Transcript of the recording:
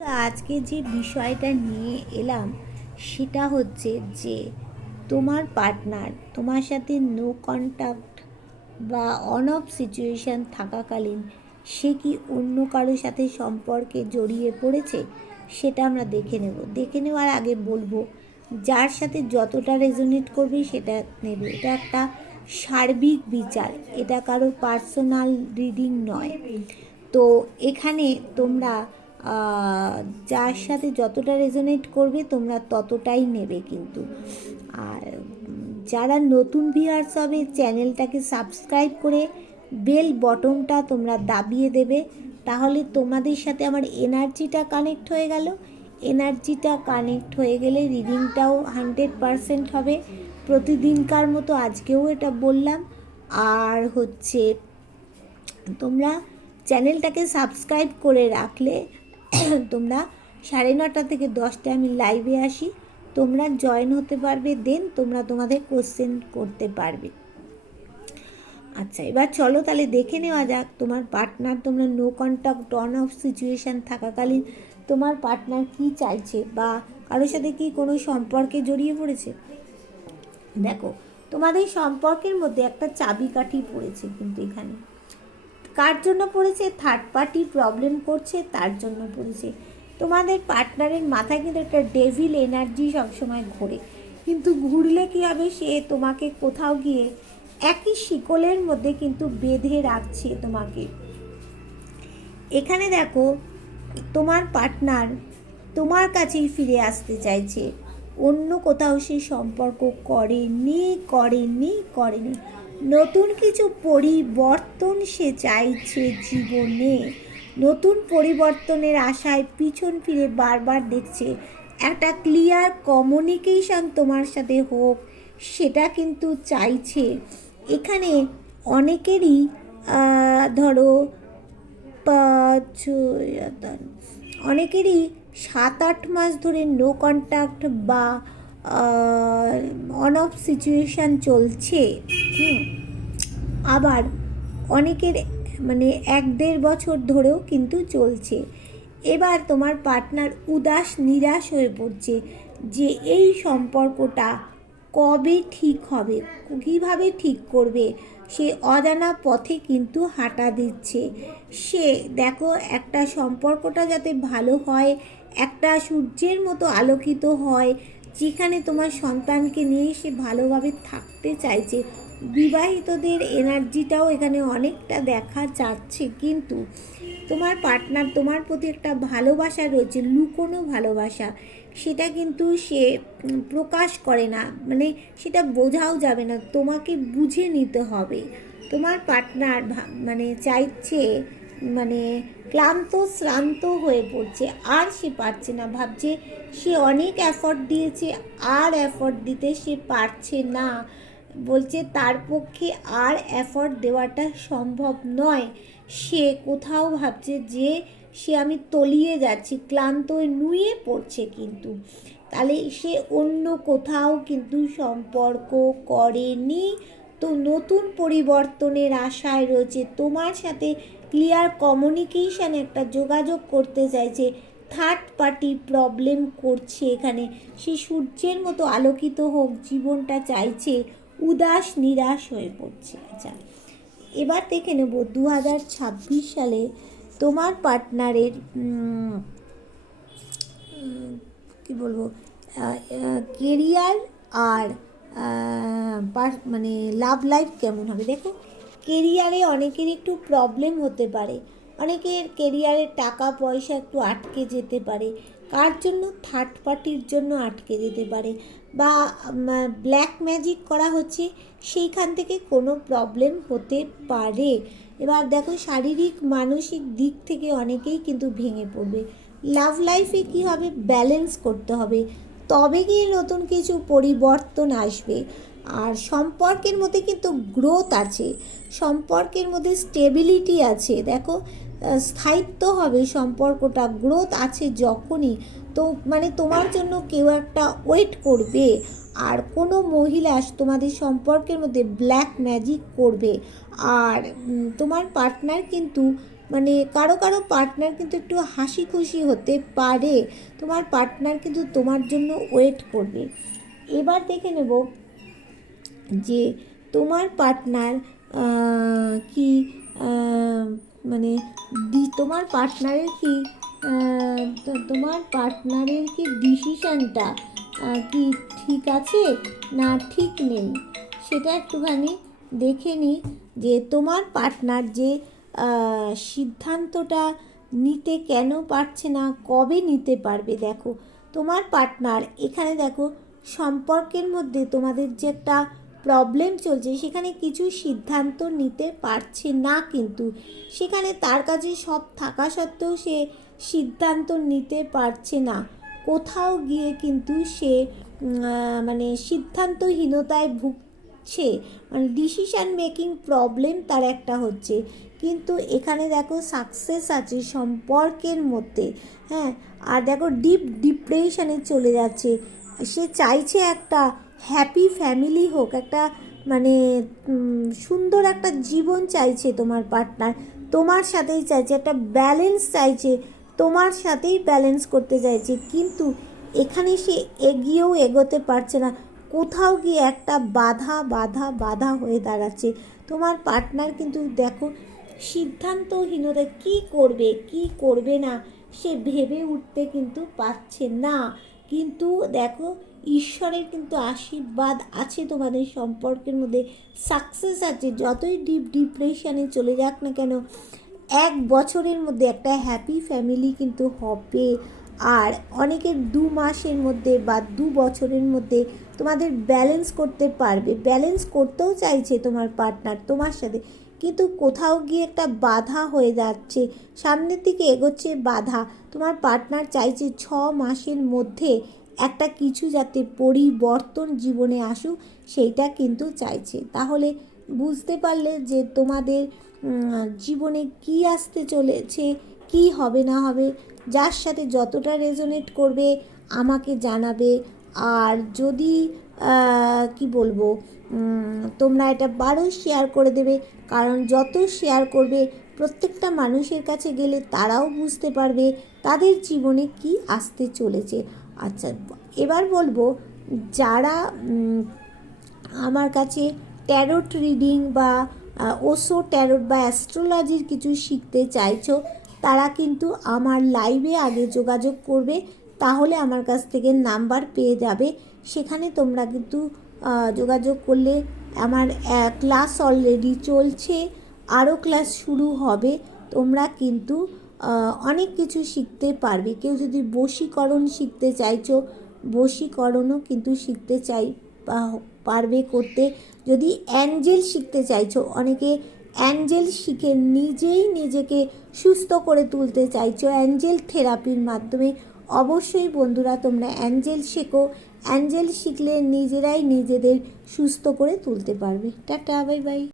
আজকে যে বিষয়টা নিয়ে এলাম সেটা হচ্ছে যে তোমার পার্টনার তোমার সাথে নো কন্ট্যাক্ট বা অন অফ সিচুয়েশান থাকাকালীন সে কি অন্য কারোর সাথে সম্পর্কে জড়িয়ে পড়েছে সেটা আমরা দেখে নেওয়ার আগে বলবো যার সাথে যতটা রেজোনেট করবে সেটা নেবে। এটা একটা সার্বিক বিচার, এটা কারো পার্সোনাল রিডিং নয়। তো এখানে তোমরা যার সাথে যতটা রেজোনেট করবে তোমরা ততটাই নেবে কিন্তু। আর যারা নতুন ভিউয়ার্স হবে চ্যানেলটাকে সাবস্ক্রাইব করে বেল বটনটা তোমরা দাবিয়ে দেবে, তাহলে তোমাদের সাথে আমার এনার্জিটা কানেক্ট হয়ে গেল। এনার্জিটা কানেক্ট হয়ে গেলে রিডিংটাও 100% হবে। প্রতিদিনকার মতো আজকেও এটা বললাম। আর হচ্ছে তোমরা চ্যানেলটাকে সাবস্ক্রাইব করে রাখলে তোমরা 9:30 থেকে 10টায় আমি লাইভে আসি, তোমরা জয়েন হতে পারবে, দেন তোমরা তোমাদের কোশ্চেন করতে পারবে। আচ্ছা, এবার চলো তাহলে দেখে নেওয়া যাক তোমার পার্টনার, তোমরা no contact on of situation থাকাকালীন তোমার পার্টনার কি চাইছে বা কারোর সাথে কি কোনো সম্পর্কে জড়িয়ে পড়েছে। দেখো, তোমাদের সম্পর্কের মধ্যে একটা চাবিকাঠি পড়েছে, কিন্তু এখানে কার জন্য পড়েছে? থার্ড পার্টি প্রবলেম করছে তার জন্য পড়েছে। তোমাদের পার্টনারের মাথায় কিন্তু একটা ডেভিল এনার্জি সবসময় ঘোরে, কিন্তু ঘুরলে কী হবে, সে তোমাকে কোথাও গিয়ে একই শিকলের মধ্যে কিন্তু বেঁধে রাখছে তোমাকে। এখানে দেখো, তোমার পার্টনার তোমার কাছেই ফিরে আসতে চাইছে, অন্য কোথাও সে সম্পর্ক করেনি। নতুন কিছু পরিবর্তন সে চাইছে জীবনে, নতুন পরিবর্তনের আশায় পিছন ফিরে বারবার দেখছে। একটা ক্লিয়ার কমিউনিকেশান তোমার সাথে হোক সেটা কিন্তু চাইছে। এখানে অনেকেরই ধরো 7-8 মাস ধরে নো কন্ট্যাক্ট বা অন অফ সিচুয়েশান চলছে। আবার অনেকের 1-1.5 বছর ধরেও কিন্তু চলছে। এবার তোমার পার্টনার নিরাশ হয়ে পড়ছে যে এই সম্পর্কটা কবে ঠিক হবে, কীভাবে ঠিক করবে। সে অজানা পথে কিন্তু হাঁটা দিচ্ছে। সে দেখো, একটা সম্পর্কটা যাতে ভালো হয়, একটা সূর্যের মতো আলোকিত হয়, যেখানে তোমার সন্তানকে নিয়ে সে ভালোভাবে থাকতে চাইছে। বিবাহিতদের এনার্জিটাও এখানে অনেকটা দেখা যাচ্ছে, কিন্তু তোমার পার্টনার তোমার প্রতি একটা ভালোবাসা রয়েছে, লুকোনো ভালোবাসা, সেটা কিন্তু সে প্রকাশ করে না, সেটা বোঝাও যাবে না, তোমাকে বুঝে নিতে হবে। তোমার পার্টনার চাইছে, শ্রান্ত হয়ে পড়ছে, আর সে পারছে না, ভাবছে সে অনেক এফর্ট দিয়েছে, আর এফর্ট দিতে সে পারছে না, বলছে তার পক্ষে আর এফর্ট দেওয়াটা সম্ভব নয়। সে কোথাও ভাবছে যে আমি তলিয়ে যাচ্ছি, ক্লান্ত হয়ে নুয়ে পড়ছে, কিন্তু তাহলে সে অন্য কোথাও কিন্তু সম্পর্ক করেনি। তো নতুন পরিবর্তনের আশায় রয়েছে, তোমার সাথে ক্লিয়ার কমিউনিকেশান একটা যোগাযোগ করতে চাইছে। থার্ড পার্টি প্রবলেম করছে, এখানে সে সূর্যের মতো আলোকিত হোক জীবনটা চাইছে, নিরাশ হয়ে পড়ছে। আচ্ছা, এবার দেখে নেব 2026 সালে তোমার পার্টনারের কি বলবো, কেরিয়ার আর লাভ লাইফ কেমন হবে। দেখো, কেরিয়ারে অনেকের একটু প্রবলেম হতে পারে, অনেকের কেরিয়ারে টাকা পয়সা একটু আটকে যেতে পারে, কার জন্য? থার্ড পার্টির জন্য আটকে যেতে পারে, বা ব্ল্যাক ম্যাজিক করা হচ্ছে, সেইখান থেকে কোনো প্রবলেম হতে পারে। এবার দেখো, শারীরিক মানসিক দিক থেকে অনেকেই কিন্তু ভেঙে পড়বে। লাভ লাইফে কী হবে? ব্যালেন্স করতে হবে, তবে গিয়ে নতুন কিছু পরিবর্তন আসবে। আর সম্পর্কের মধ্যে কিন্তু গ্রোথ আছে, সম্পর্কের মধ্যে স্টেবিলিটি আছে। দেখো, স্থায়িত্ব হবে সম্পর্কটা, গ্রোথ আছে যখনই তো তোমার জন্য কেউ একটা ওয়েট করবে। আর কোনো মহিলা তোমাদের সম্পর্কের মধ্যে ব্ল্যাক ম্যাজিক করবে। আর তোমার পার্টনার কিন্তু মানে কারো কারো পার্টনার কিন্তু একটু হাসি খুশি হতে পারে, তোমার পার্টনার কিন্তু তোমার জন্য ওয়েট করবে। এবার দেখে নেব যে তোমার পার্টনার কি মানে তোমার পার্টনারের কি তোমার পার্টনারের কি ডিসিশানটা কি ঠিক আছে না ঠিক নেই, সেটা একটুখানি দেখে নিই যে তোমার পার্টনার যে সিদ্ধান্তটা নিতে কেন পারছে না, কবে নিতে পারবে। দেখো তোমার পার্টনার এখানে দেখো সম্পর্কের মধ্যে তোমাদের যে একটা প্রবলেম চলছে, সেখানে কিছু সিদ্ধান্ত নিতে পারছে না, কিন্তু সেখানে তার কাছে সব থাকা সত্ত্বেও সে সিদ্ধান্ত নিতে পারছে না। কোথাও গিয়ে কিন্তু সে মানে সিদ্ধান্তহীনতায় ভুগছে, মানে ডিসিশান মেকিং প্রবলেম তার একটা হচ্ছে। কিন্তু এখানে দেখো সাকসেস আছে সম্পর্কের মধ্যে, হ্যাঁ। আর দেখো ডিপ ডিপ্রেশনে চলে যাচ্ছে, সে চাইছে একটা হ্যাপি ফ্যামিলি হোক, একটা মানে সুন্দর একটা জীবন চাইছে তোমার পার্টনার, তোমার সাথেই চাইছে, একটা ব্যালেন্স চাইছে, তোমার সাথেই ব্যালেন্স করতে চাইছে। কিন্তু এখানে সে এগিয়েও এগোতে পারছে না, কোথাও গিয়ে একটা বাধা বাধা বাধা হয়ে দাঁড়াচ্ছে। তোমার পার্টনার কিন্তু দেখো সিদ্ধান্তহীনতা, কী করবে কী করবে না সে ভেবে উঠতে কিন্তু পারছে না। কিন্তু দেখো ঈশ্বরের কিন্তু আশীর্বাদ আছে তোমাদের সম্পর্কের মধ্যে, সাকসেস আছে। যতই ডিপ ডিপ্রেশনে চলে যাক না কেন, 1 বছরের মধ্যে একটা হ্যাপি ফ্যামিলি কিন্তু হবে। আর অনেকের 2 মাসের মধ্যে বা 2 বছরের মধ্যে তোমাদের ব্যালেন্স করতে পারবে, ব্যালেন্স করতেও চাইছে তোমার পার্টনার তোমার সাথে, কিন্তু কোথাও গিয়ে একটা বাধা হয়ে যাচ্ছে, সামনের দিকে এগোচ্ছে বাধা। তোমার পার্টনার চাইছে 6 মাসের মধ্যে একটা কিছু যাতে পরিবর্তন জীবনে আসুক, সেইটা কিন্তু চাইছে। তাহলে বুঝতে পারলে যে তোমাদের জীবনে কি আসতে চলেছে, কি হবে না হবে। যার সাথে যতটা রেজোনেট করবে আমাকে জানাবে। আর যদি কি বলবো, তোমরা এটা শেয়ার করে দেবে, কারণ যত শেয়ার করবে প্রত্যেকটা মানুষের কাছে গেলে তারাও বুঝতে পারবে তাদের জীবনে কি আসতে চলেছে। আচ্ছা, এবার বলবো যারা আমার কাছে ট্যারোট রিডিং বা ওশো ট্যারোট বা অ্যাস্ট্রোলজির কিছু শিখতে চাইছো, তারা কিন্তু আমার লাইভে আগে যোগাযোগ করবে, তাহলে আমার কাছ থেকে নাম্বার পেয়ে যাবে। সেখানে তোমরা কিন্তু যোগাযোগ করলে আমার ক্লাস অলরেডি চলছে, আরও ক্লাস শুরু হবে। তোমরা কিন্তু অনেক কিছু শিখতে পারবে। কেউ যদি বশীকরণ শিখতে চাইছো, বশীকরণও কিন্তু শিখতে পারবে করতে। যদি অ্যাঞ্জেল শিখতে চাইছো, অনেকে অ্যাঞ্জেল শিখে নিজেই নিজেকে সুস্থ করে তুলতে চাইছো অ্যাঞ্জেল থেরাপির মাধ্যমে, অবশ্যই বন্ধুরা তোমরা অ্যাঞ্জেল শেখো। অ্যাঞ্জেল শিখলে নিজেরাই নিজেদের সুস্থ করে তুলতে পারবে। Tata, bye bye.